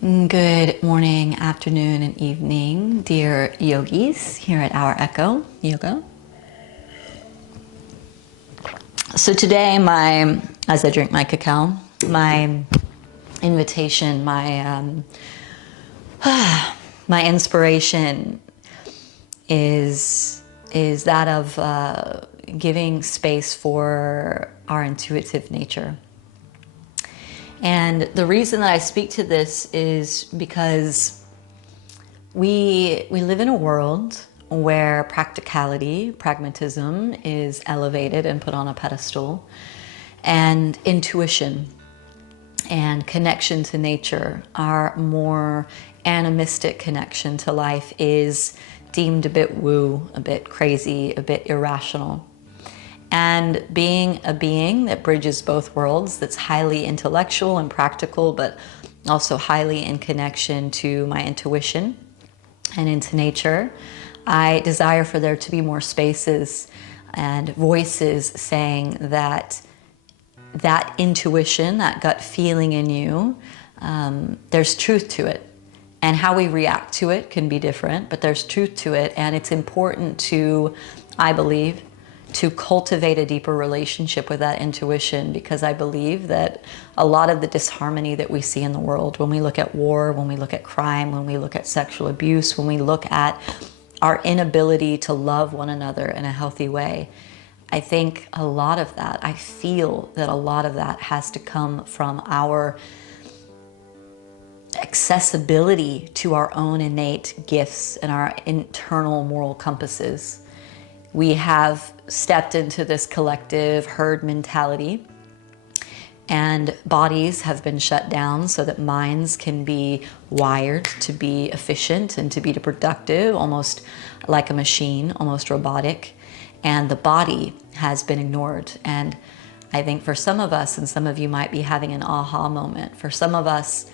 Good morning, afternoon, and evening, dear yogis here at Our Echo Yoga. So today, as I drink my cacao, my invitation, my inspiration is that of giving space for our intuitive nature. And the reason that I speak to this is because we live in a world where pragmatism is elevated and put on a pedestal, and intuition and connection to nature, our more animistic connection to life, is deemed a bit woo, a bit crazy, a bit irrational. And being a being that bridges both worlds, that's highly intellectual and practical, but also highly in connection to my intuition and into nature, I desire for there to be more spaces and voices saying that intuition, that gut feeling in you, there's truth to it. And how we react to it can be different, but there's truth to it. And it's important to, I believe, to cultivate a deeper relationship with that intuition, because I believe that a lot of the disharmony that we see in the world, when we look at war, when we look at crime, when we look at sexual abuse, when we look at our inability to love one another in a healthy way, I think a lot of that, I feel that a lot of that has to come from our accessibility to our own innate gifts and our internal moral compasses. We have stepped into this collective herd mentality, and bodies have been shut down so that minds can be wired to be efficient and to be productive, almost like a machine, almost robotic. And the body has been ignored. And I think for some of us, and some of you might be having an aha moment, for some of us,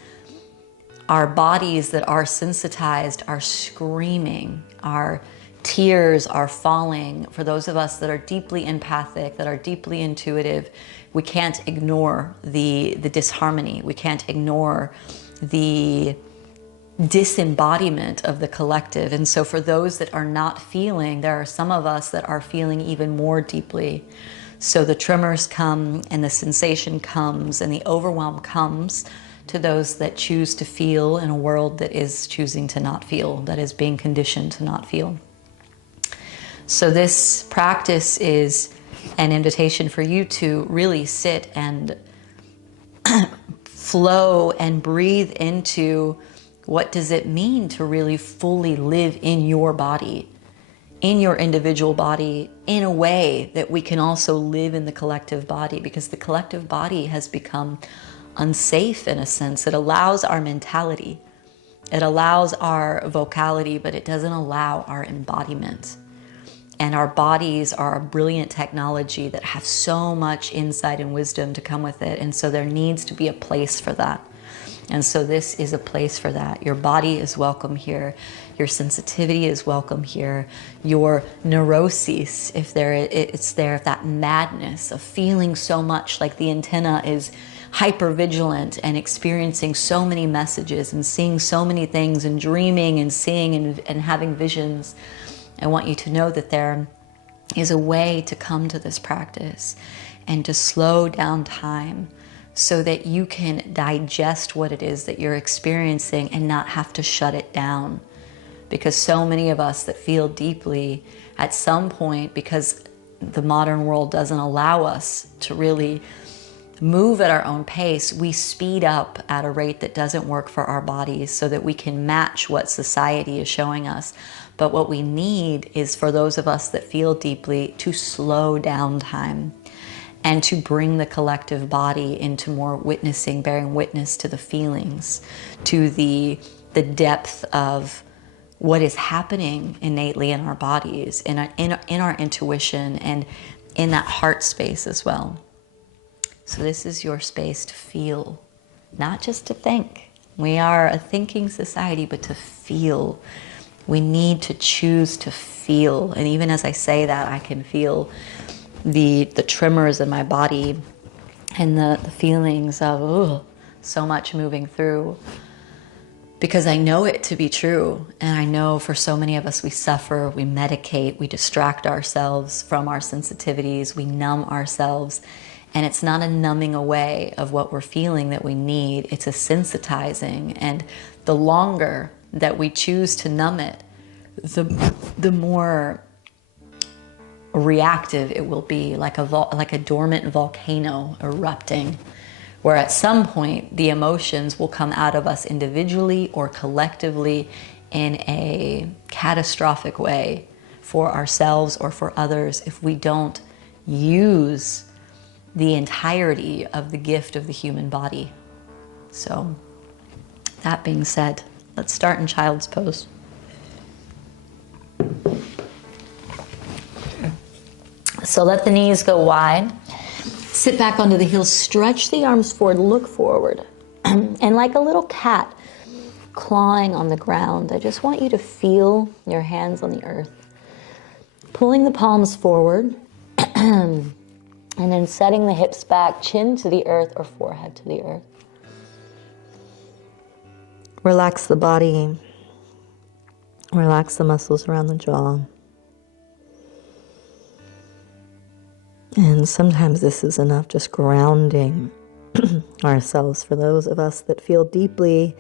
our bodies that are sensitized are screaming, our tears are falling. For those of us that are deeply empathic, that are deeply intuitive, we can't ignore the disharmony. We can't ignore the disembodiment of the collective. And so for those that are not feeling, there are some of us that are feeling even more deeply. So the tremors come, and the sensation comes, and the overwhelm comes to those that choose to feel in a world that is choosing to not feel, that is being conditioned to not feel. So this practice is an invitation for you to really sit and flow and breathe into what does it mean to really fully live in your body, in your individual body, in a way that we can also live in the collective body, because the collective body has become unsafe in a sense. It allows our mentality, it allows our vocality, but it doesn't allow our embodiment. And our bodies are a brilliant technology that have so much insight and wisdom to come with it. And so there needs to be a place for that. And so this is a place for that. Your body is welcome here. Your sensitivity is welcome here. Your neuroses, if it's there, that madness of feeling so much like the antenna is hyper vigilant and experiencing so many messages and seeing so many things and dreaming and seeing and having visions. I want you to know that there is a way to come to this practice and to slow down time so that you can digest what it is that you're experiencing and not have to shut it down. Because so many of us that feel deeply at some point, because the modern world doesn't allow us to really move at our own pace, we speed up at a rate that doesn't work for our bodies so that we can match what society is showing us. But what we need is for those of us that feel deeply to slow down time and to bring the collective body into more witnessing, bearing witness to the feelings, to the depth of what is happening innately in our bodies, in our intuition, and in that heart space as well. So this is your space to feel, not just to think. We are a thinking society, but to feel. We need to choose to feel. And even as I say that, I can feel the tremors in my body and the feelings of so much moving through. because I know it to be true. And I know for so many of us, we suffer, we medicate, we distract ourselves from our sensitivities, we numb ourselves. And it's not a numbing away of what we're feeling that we need, it's a sensitizing. And the longer that we choose to numb it, the more reactive it will be, like a dormant volcano erupting, where at some point the emotions will come out of us individually or collectively in a catastrophic way for ourselves or for others if we don't use the entirety of the gift of the human body. So, that being said, let's start in child's pose. So let the knees go wide. Sit back onto the heels, stretch the arms forward, look forward. And like a little cat clawing on the ground, I just want you to feel your hands on the earth. Pulling the palms forward, and then setting the hips back, chin to the earth or forehead to the earth. Relax the body. Relax the muscles around the jaw. And sometimes this is enough, just grounding ourselves for those of us that feel deeply,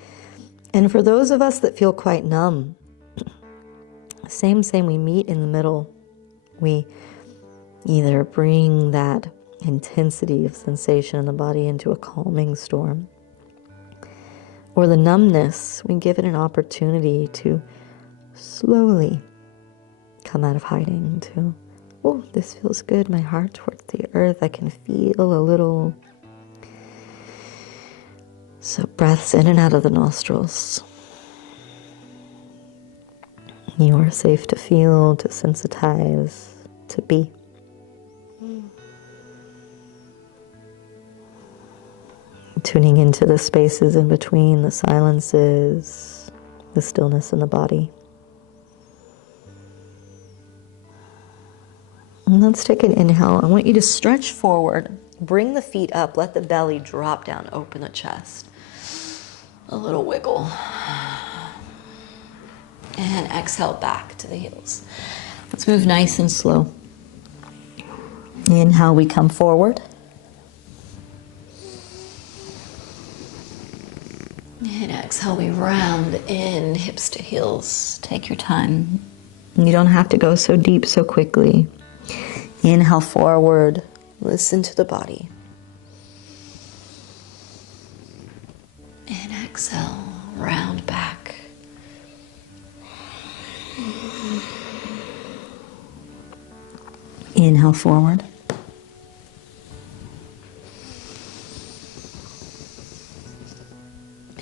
and for those of us that feel quite numb. Same, we meet in the middle. We either bring that intensity of sensation in the body into a calming storm, or the numbness, we give it an opportunity to slowly come out of hiding, to, oh, this feels good, my heart towards the earth, I can feel a little. So breaths in and out of the nostrils. You are safe to feel, to sensitize, to be. Tuning into the spaces in between, the silences, the stillness in the body. And let's take an inhale. I want you to stretch forward, bring the feet up, let the belly drop down, open the chest. A little wiggle. And exhale back to the heels. Let's move nice and slow. Inhale, we come forward. And exhale, we round in, hips to heels. Take your time. You don't have to go so deep so quickly. Inhale forward, listen to the body. And exhale, round back. Inhale forward.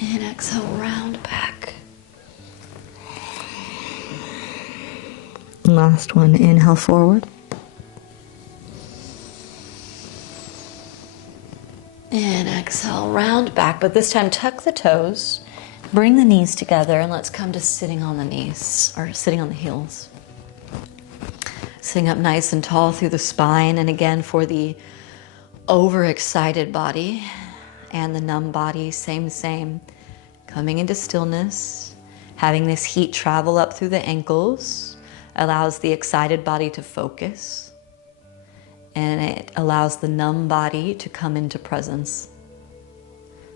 And exhale, round back. Last one, inhale forward. And exhale, round back, but this time tuck the toes, bring the knees together, and let's come to sitting on the knees, or sitting on the heels. Sitting up nice and tall through the spine, and again for the overexcited body and the numb body, same. Coming into stillness, having this heat travel up through the ankles, allows the excited body to focus. And it allows the numb body to come into presence.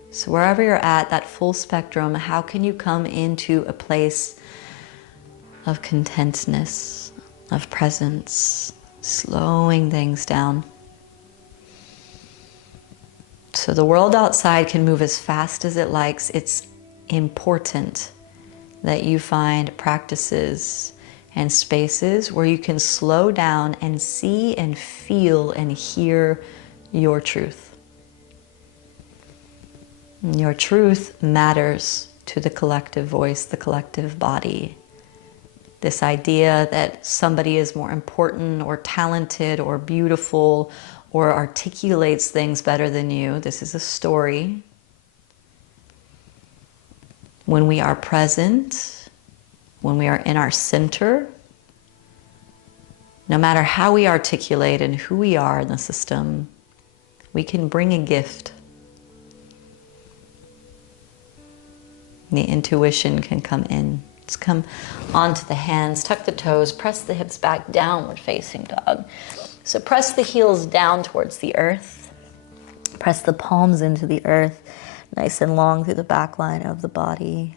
So wherever you're at, that full spectrum, how can you come into a place of contentness, of presence, slowing things down? So the world outside can move as fast as it likes. It's important that you find practices and spaces where you can slow down and see and feel and hear your truth. Your truth matters to the collective voice, the collective body. This idea that somebody is more important or talented or beautiful or articulates things better than you, this is a story. When we are present, when we are in our center, no matter how we articulate and who we are in the system, we can bring a gift. The intuition can come in. Let's come onto the hands, tuck the toes, press the hips back, downward facing dog. So press the heels down towards the earth. Press the palms into the earth, nice and long through the back line of the body.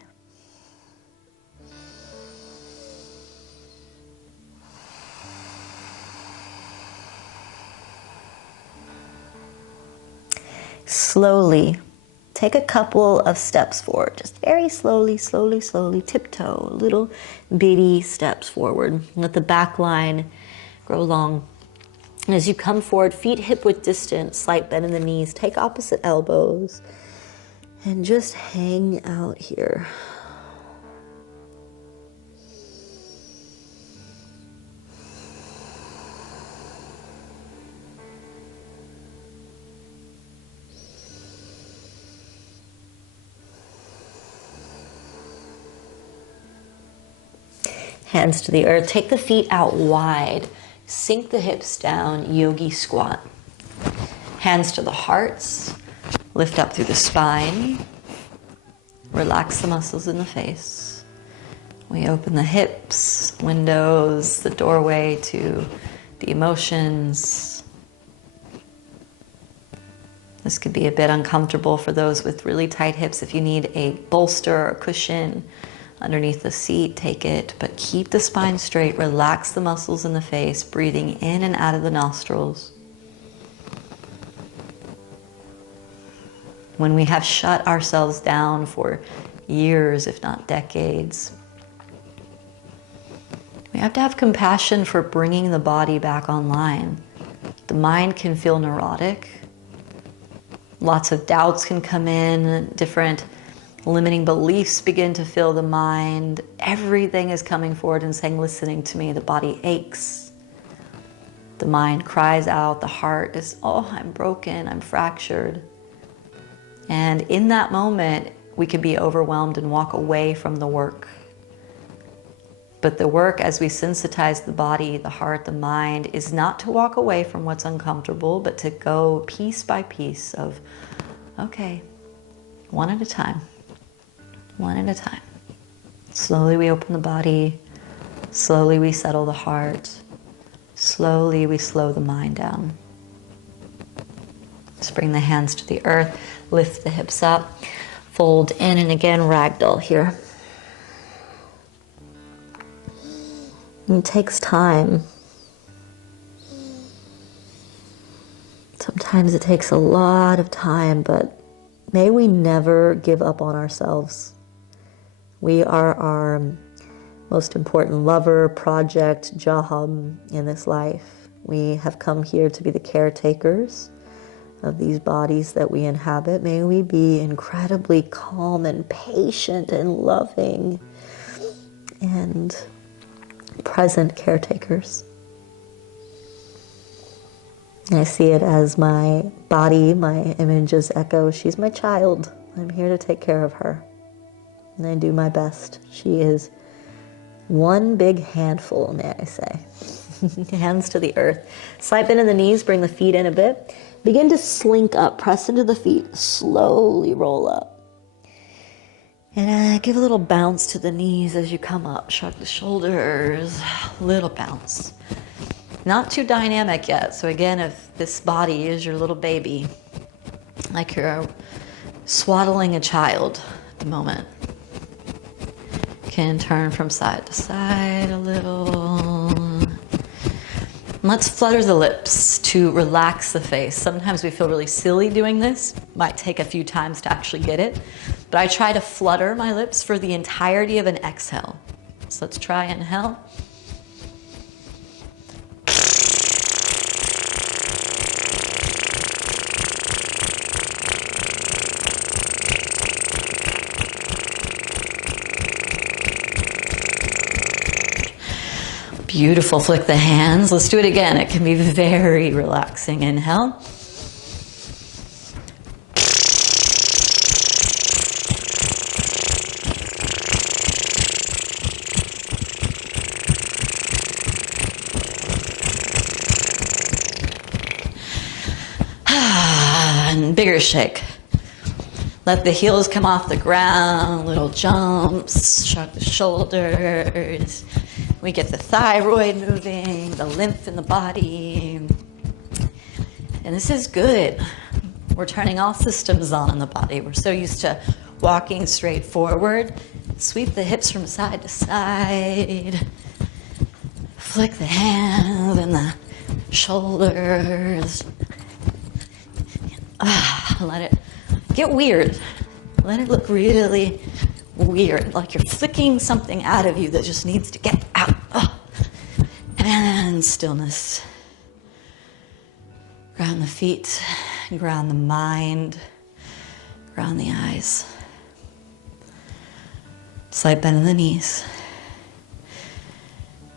Slowly, take a couple of steps forward. Just very slowly, slowly, slowly, tiptoe, little bitty steps forward. Let the back line grow long. And as you come forward, feet hip-width distance, slight bend in the knees, take opposite elbows, and just hang out here. Hands to the earth. Take the feet out wide. Sink the hips down, yogi squat. Hands to the hearts. Lift up through the spine. Relax the muscles in the face. We open the hips, windows, the doorway to the emotions. This could be a bit uncomfortable for those with really tight hips. If you need a bolster or a cushion underneath the seat, take it, but keep the spine straight, relax the muscles in the face, breathing in and out of the nostrils. When we have shut ourselves down for years, if not decades, we have to have compassion for bringing the body back online. The mind can feel neurotic. Lots of doubts can come in, different limiting beliefs begin to fill the mind. Everything is coming forward and saying, listening to me. The body aches. The mind cries out. The heart is, oh, I'm broken. I'm fractured. And in that moment, we can be overwhelmed and walk away from the work. But the work, as we sensitize the body, the heart, the mind, is not to walk away from what's uncomfortable, but to go piece by piece of, okay, one at a time. One at a time. Slowly we open the body. Slowly we settle the heart. Slowly we slow the mind down. Let's bring the hands to the earth. Lift the hips up. Fold in and again, ragdoll here. It takes time. Sometimes it takes a lot of time, but may we never give up on ourselves. We are our most important lover, project, job in this life. We have come here to be the caretakers of these bodies that we inhabit. May we be incredibly calm and patient and loving and present caretakers. I see it as my body, my image is Echo. She's my child. I'm here to take care of her. And I do my best. She is one big handful, may I say. Hands to the earth. Slight bend in the knees, bring the feet in a bit. Begin to slink up, press into the feet, slowly roll up. And give a little bounce to the knees as you come up. Shrug the shoulders, little bounce. Not too dynamic yet. So again, if this body is your little baby, like you're swaddling a child at the moment, can turn from side to side a little. Let's flutter the lips to relax the face. Sometimes we feel really silly doing this. Might take a few times to actually get it. But I try to flutter my lips for the entirety of an exhale. So let's try inhale. Beautiful. Flick the hands. Let's do it again. It can be very relaxing. Inhale. And bigger shake. Let the heels come off the ground, little jumps, shrug the shoulders. We get the thyroid moving, the lymph in the body. And this is good. We're turning all systems on in the body. We're so used to walking straight forward. Sweep the hips from side to side. Flick the hands and the shoulders. Let it get weird. Let it look really weird, like you're flicking something out of you that just needs to get out. And stillness. Ground the feet, ground the mind, ground the eyes. Slight bend in the knees.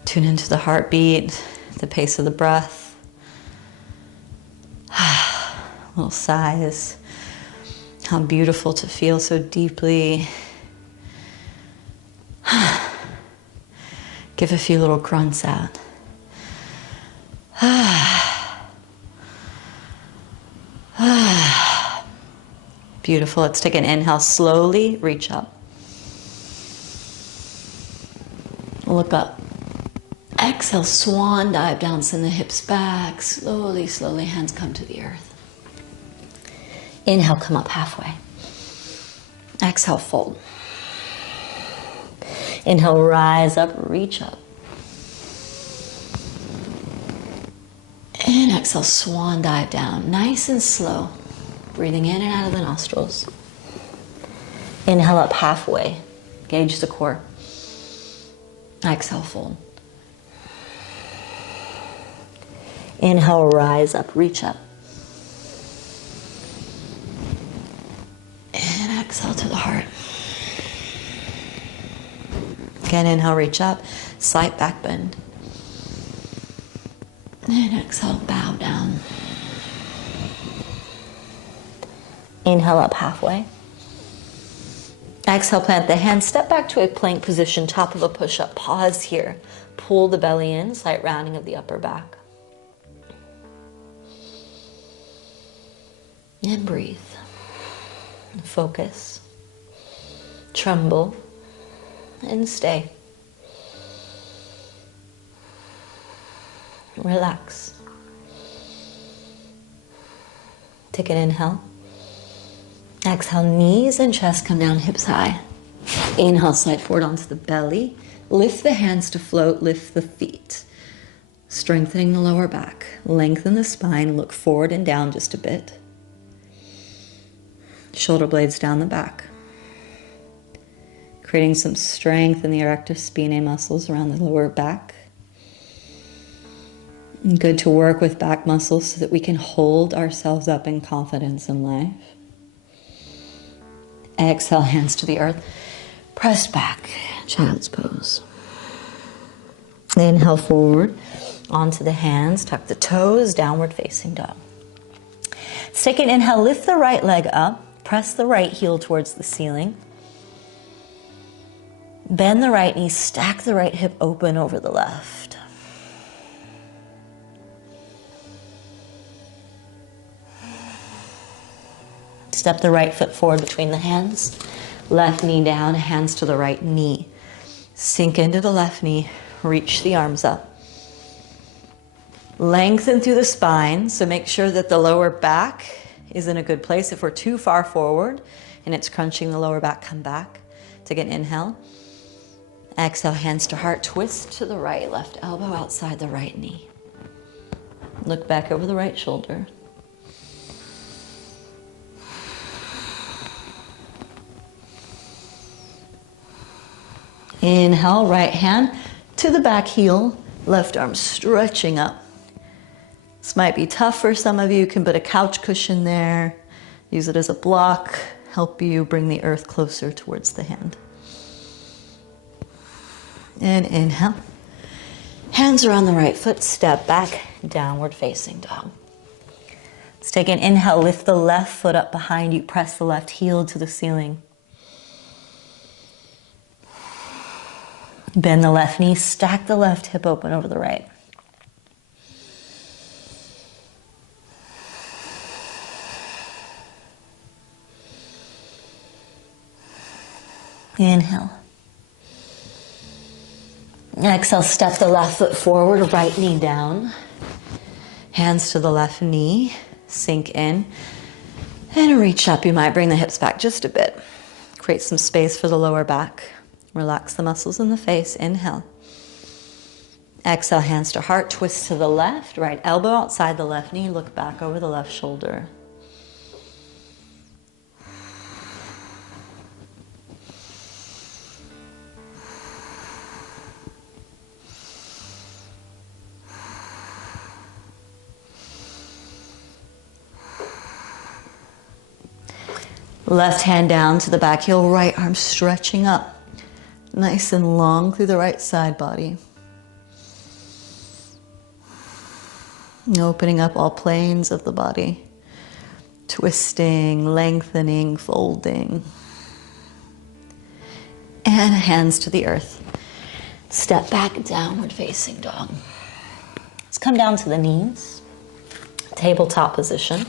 Tune into the heartbeat, the pace of the breath. Little sighs. How beautiful to feel so deeply. Give a few little grunts out. Beautiful. Let's take an inhale. Slowly reach up. Look up. Exhale, swan dive down, send the hips back. Slowly, slowly, hands come to the earth. Inhale, come up halfway. Exhale, fold. Inhale, rise up, reach up. And exhale, swan dive down, nice and slow. Breathing in and out of the nostrils. Inhale up halfway. Gauge the core. Exhale, fold. Inhale, rise up, reach up. And exhale to the heart. Again, inhale, reach up. Slight back bend. And exhale, bow down. Inhale up halfway. Exhale, plant the hands. Step back to a plank position, top of a push-up. Pause here. Pull the belly in, slight rounding of the upper back. And breathe. Focus. Tremble. And stay. Relax. Take an inhale. Exhale, knees and chest come down, hips high. Inhale, slide forward onto the belly. Lift the hands to float, lift the feet. Strengthening the lower back. Lengthen the spine, look forward and down just a bit. Shoulder blades down the back. Creating some strength in the erector spinae muscles around the lower back. Good to work with back muscles so that we can hold ourselves up in confidence in life. Exhale, hands to the earth. Press back, child's pose. Inhale forward onto the hands. Tuck the toes, downward facing dog. Let's take an inhale, lift the right leg up. Press the right heel towards the ceiling. Bend the right knee, stack the right hip open over the left. Step the right foot forward between the hands. Left knee down, hands to the right knee. Sink into the left knee, reach the arms up. Lengthen through the spine, so make sure that the lower back is in a good place. If we're too far forward and it's crunching the lower back, come back. Take an inhale. Exhale, hands to heart, twist to the right, left elbow outside the right knee. Look back over the right shoulder. Inhale, right hand to the back heel, left arm stretching up. This might be tough for some of you. You can put a couch cushion there, use it as a block, help you bring the earth closer towards the hand. And inhale. Hands are on the right foot, step back, downward facing dog. Let's take an inhale, lift the left foot up behind you, press the left heel to the ceiling. Bend the left knee, stack the left hip open over the right. Inhale. Exhale, step the left foot forward, right knee down. Hands to the left knee, sink in. And reach up. You might bring the hips back just a bit. Create some space for the lower back. Relax the muscles in the face. Inhale. Exhale, hands to heart, twist to the left, right elbow outside the left knee, look back over the left shoulder. Left hand down to the back heel, right arm stretching up. Nice and long through the right side body. Opening up all planes of the body. Twisting, lengthening, folding. And hands to the earth. Step back, downward facing dog. Let's come down to the knees. Tabletop position.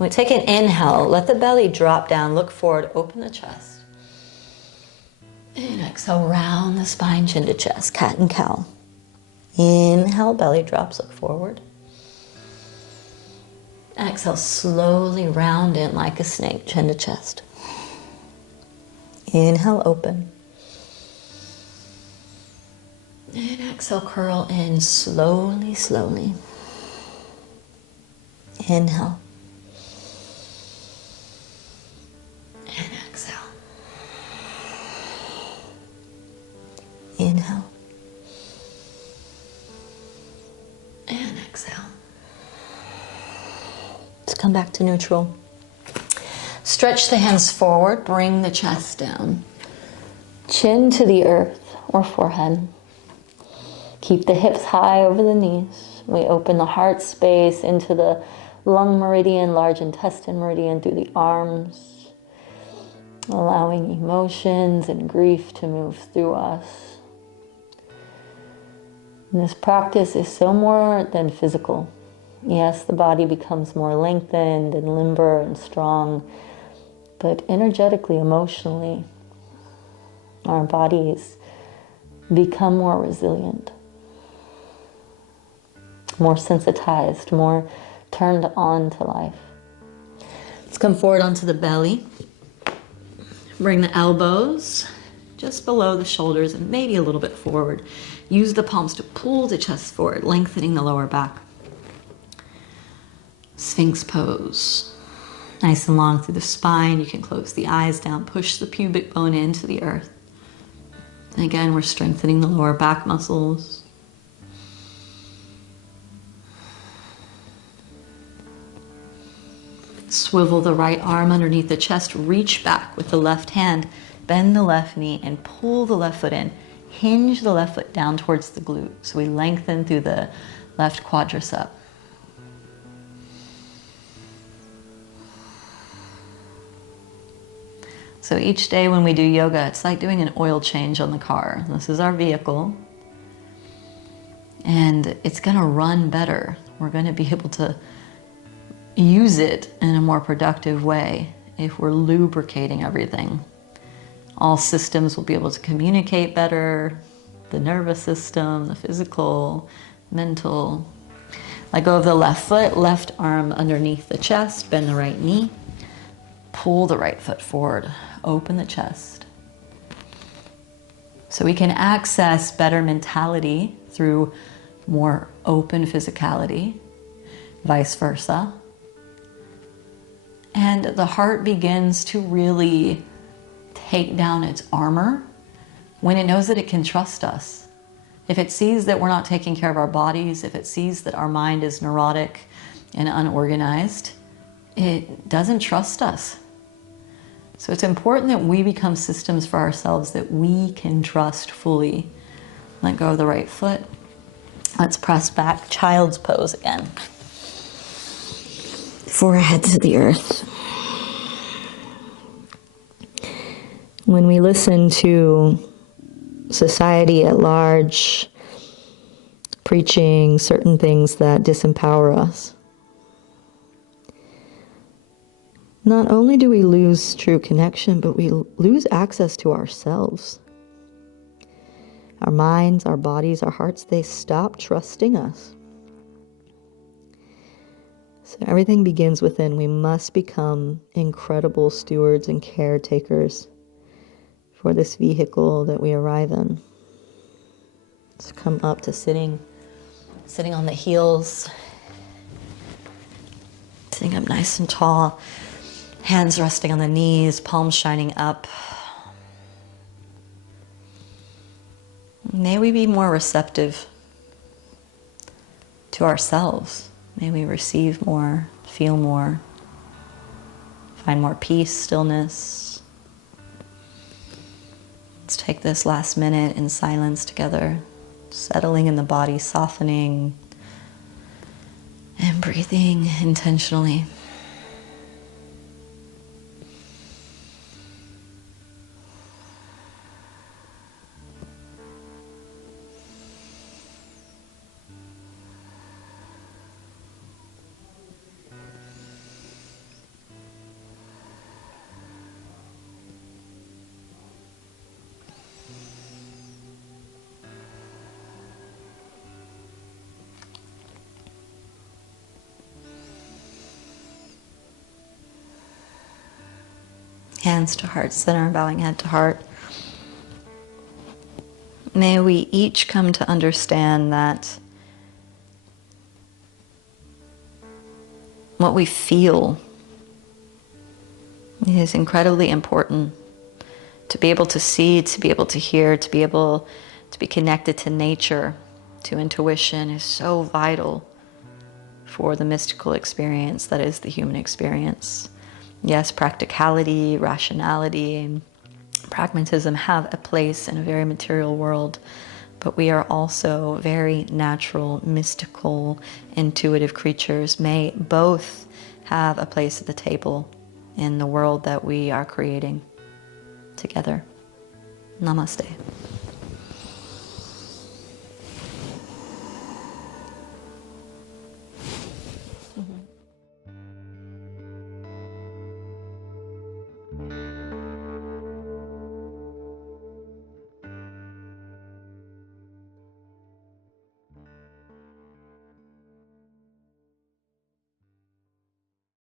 We take an inhale, let the belly drop down, look forward, open the chest. And exhale, round the spine, chin to chest, cat and cow. Inhale, belly drops, look forward. Exhale, slowly round in like a snake, chin to chest. Inhale, open. And exhale, curl in slowly, slowly. Inhale. And exhale. Inhale. And exhale. Let's come back to neutral. Stretch the hands forward, bring the chest down. Chin to the earth or forehead. Keep the hips high over the knees. We open the heart space into the lung meridian, large intestine meridian through the arms, allowing emotions and grief to move through us. And this practice is so more than physical. Yes, the body becomes more lengthened and limber and strong, but energetically, emotionally, our bodies become more resilient, more sensitized, more turned on to life. Let's come forward onto the belly. Bring the elbows just below the shoulders and maybe a little bit forward. Use the palms to pull the chest forward, lengthening the lower back. Sphinx pose. Nice and long through the spine. You can close the eyes down, push the pubic bone into the earth. And again, we're strengthening the lower back muscles. Swivel the right arm underneath the chest, reach back with the left hand, bend the left knee and pull the left foot in. Hinge the left foot down towards the glute. So we lengthen through the left quadricep. So each day when we do yoga, it's like doing an oil change on the car. This is our vehicle. And it's going to run better. We're going to be able to use it in a more productive way if we're lubricating everything. All systems will be able to communicate better. The nervous system, the physical, mental. Let go of the left foot, left arm underneath the chest, bend the right knee. Pull the right foot forward, open the chest. So we can access better mentality through more open physicality, vice versa. And the heart begins to really take down its armor when it knows that it can trust us. If it sees that we're not taking care of our bodies, if it sees that our mind is neurotic and unorganized, it doesn't trust us. So it's important that we become systems for ourselves that we can trust fully. Let go of the right foot. Let's press back, child's pose again. Forehead to the earth. When we listen to society at large preaching certain things that disempower us, not only do we lose true connection, but we lose access to ourselves. Our minds, our bodies, our hearts, they stop trusting us. So everything begins within. We must become incredible stewards and caretakers for this vehicle that we arrive in. Let's come up to sitting on the heels, sitting up nice and tall, hands resting on the knees, palms shining up. May we be more receptive to ourselves. May we receive more, feel more, find more peace, stillness. Let's take this last minute in silence together, settling in the body, softening, and breathing intentionally. Hands to heart center, bowing head to heart. May we each come to understand that what we feel is incredibly important. To be able to see, to be able to hear, to be able to be connected to nature, to intuition is so vital for the mystical experience that is the human experience. Yes, practicality, rationality, and pragmatism have a place in a very material world, but we are also very natural, mystical, intuitive creatures. May both have a place at the table in the world that we are creating together. Namaste.